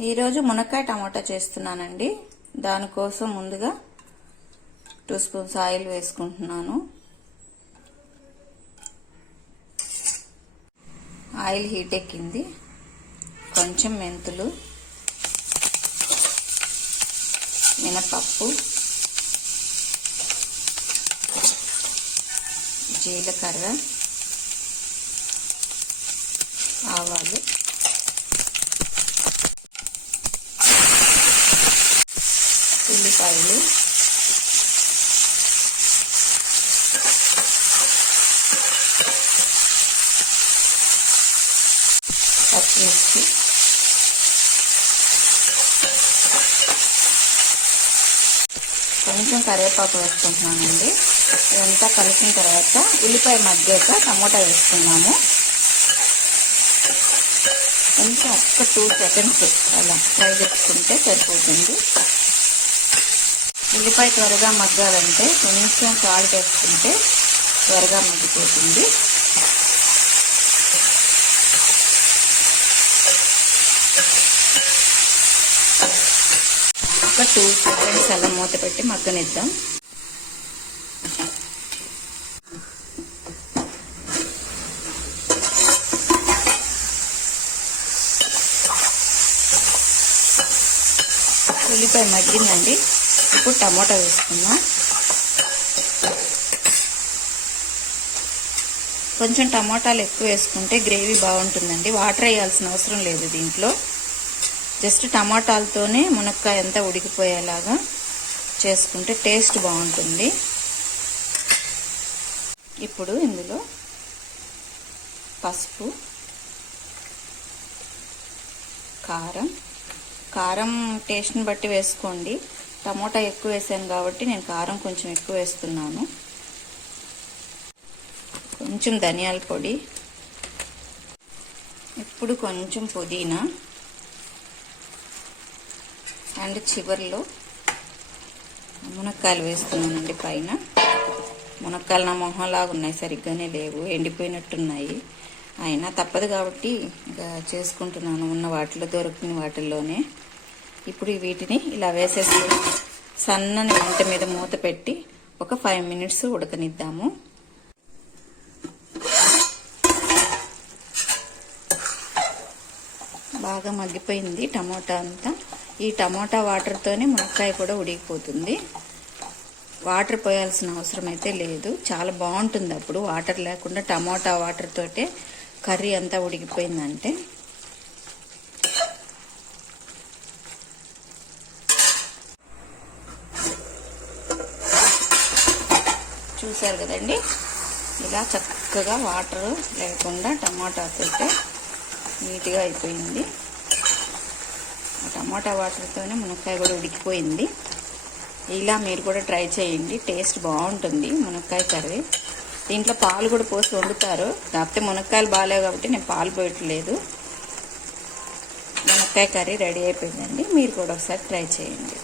ఈరోజు మునక్కాయ టమాటా చేస్తున్నానండి. దానికోసం ముందుగా 2 స్పూన్స్ ఆయిల్ వేసుకుంటున్నాను. ఆయిల్ హీట్ ఎక్కింది. కొంచెం మెంతులు, మినపప్పు, జీలకర్ర, ఆవాలు, ఉల్లిపాయలు, పచ్చిమిర్చి, కొంచెం కరివేపాకు వేసుకుంటున్నానండి. ఇదంతా కలిసిన తర్వాత ఉల్లిపాయ మగ్గాక టమోటా వేసుకున్నాము. కొంచెం ఒక్క 2 సెకండ్స్ అలా ఫ్రై చేసుకుంటే సరిపోతుంది. ఉల్లిపాయ త్వరగా మగ్గాలంటే కొంచెం సాల్ట్ వేసుకుంటే త్వరగా మగ్గిపోతుంది. ఒక 2 సెకండ్స్ అలా మూత పెట్టి మగ్గనిద్దాం. ఉల్లిపాయ మగ్గిందండి. ఇప్పుడు టమోటా వేసుకుందాం. కొంచెం టమోటాలు ఎక్కువ వేసుకుంటే గ్రేవీ బాగుంటుందండి. వాటర్ వేయాల్సిన అవసరం లేదు దీంట్లో. జస్ట్ టమాటాలతోనే మునక్కాయ అంతా ఉడికిపోయేలాగా చేసుకుంటే టేస్ట్ బాగుంటుంది. ఇప్పుడు ఇందులో పసుపు, కారం టేస్ట్ని బట్టి వేసుకోండి. టమోటా ఎక్కువ వేసాను కాబట్టి నేను కారం కొంచెం ఎక్కువ వేస్తున్నాను. కొంచెం ధనియాల పొడి, ఇప్పుడు కొంచెం పుదీనా, అండ్ చివర్లో మునక్కాయలు వేస్తున్నానండి. పైన మునక్కాయలు నా మొహంలాగా ఉన్నాయి, సరిగ్గానే లేవు, ఎండిపోయినట్టున్నాయి. అయినా తప్పదు కాబట్టి ఇంకా చేసుకుంటున్నాను ఉన్న వాటిలో, దొరికిన వాటిల్లోనే. ఇప్పుడు వీటిని ఇలా వేసేసుకొని సన్నని మంట మీద మూత పెట్టి ఒక 5 మినిట్స్ ఉడకనిద్దాము. బాగా మగ్గిపోయింది టమోటా అంతా. ఈ టమోటా వాటర్తోనే మునక్కాయ కూడా ఉడికిపోతుంది. వాటర్ పోయాల్సిన అవసరం అయితే లేదు. చాలా బాగుంటుంది అప్పుడు వాటర్ లేకుండా. టమోటా వాటర్ తోటే కర్రీ అంతా ఉడికిపోయిందంటే. చూసారు కదండి, ఇలా చక్కగా వాటర్ లేకుండా టమాటాతోటే నీట్గా అయిపోయింది. టమాటా వాటర్తోనే మునక్కాయ కూడా ఉడికిపోయింది. ఇలా మీరు కూడా ట్రై చేయండి, టేస్ట్ బాగుంటుంది మునక్కాయ కర్రీ. దీంట్లో పాలు కూడా పోసి వండుతారు, కాకపోతే మునక్కాయలు బాగాలేవు కాబట్టి నేను పాలు పోయట్లేదు. మునక్కాయ కర్రీ రెడీ అయిపోయిందండి. మీరు కూడా ఒకసారి ట్రై చేయండి.